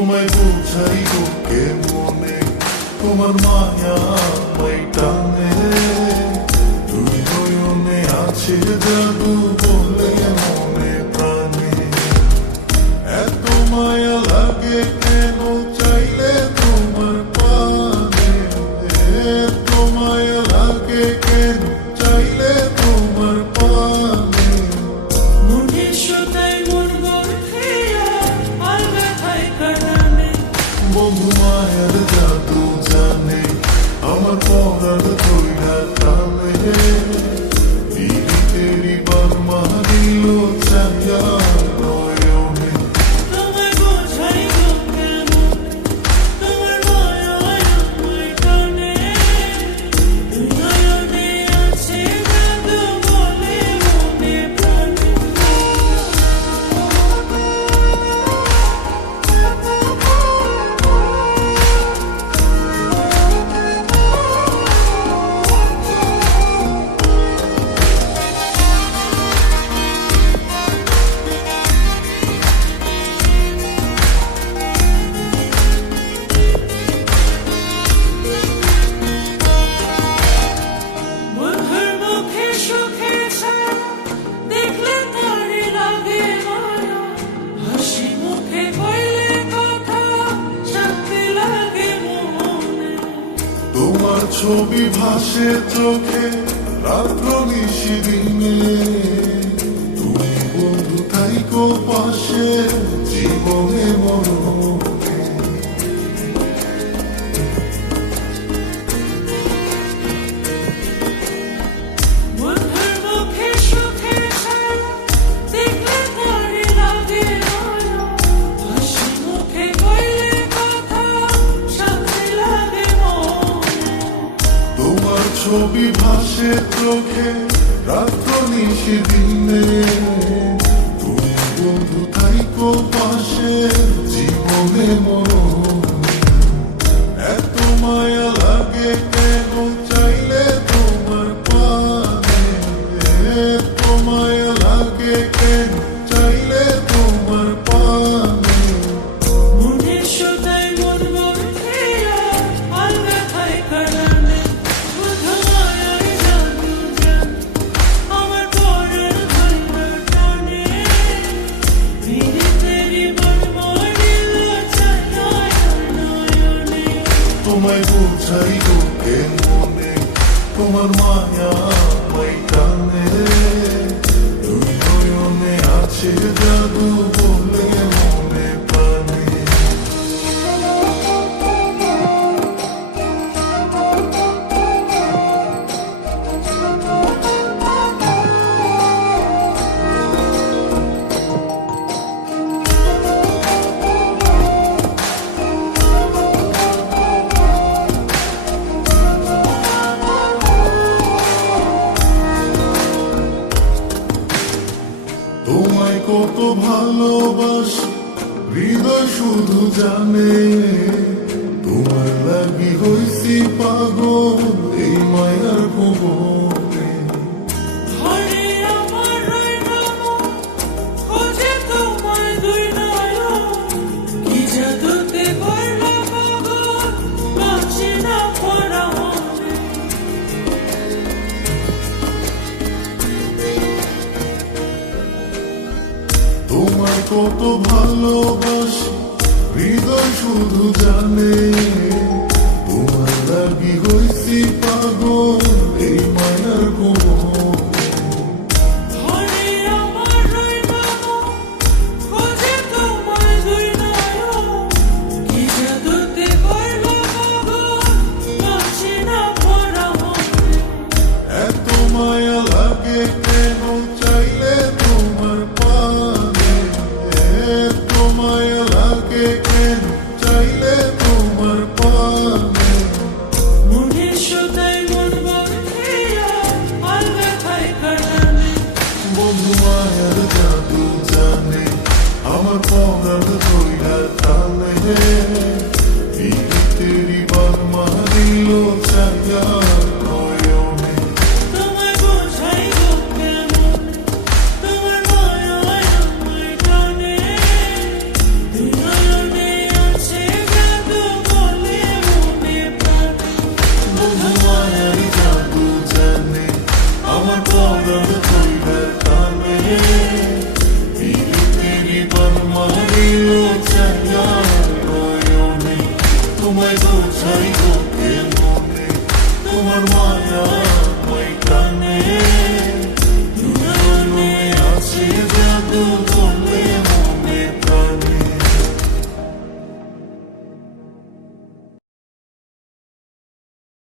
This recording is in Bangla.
তোমায় বুঝাইব কে মনে? তোমার মায়া আমায় টানে। দুই নয়নে আছে জাদু তোমার ছবি ভাসে চোখে রাত্র নিশিদিনে তুমি বন্ধু তাই কো পাশে জীবনে মরণ। ছবি ভাসে চোখে রাত্র নিশে দিনে। তোমায় বোঝাই বুকের মনে তোমার মায়া আমায় টানে দুই নয়নে আছে জাদু বলে কত ভালোবাস হৃদয় শুধু জানে। তোমার লাগি হইছি পাগল এই মায়া কত ভালোবাসি হৃদয় শুধু জানে। তোমার লাগি হয়েছি পাগল এই মায়ার কোমল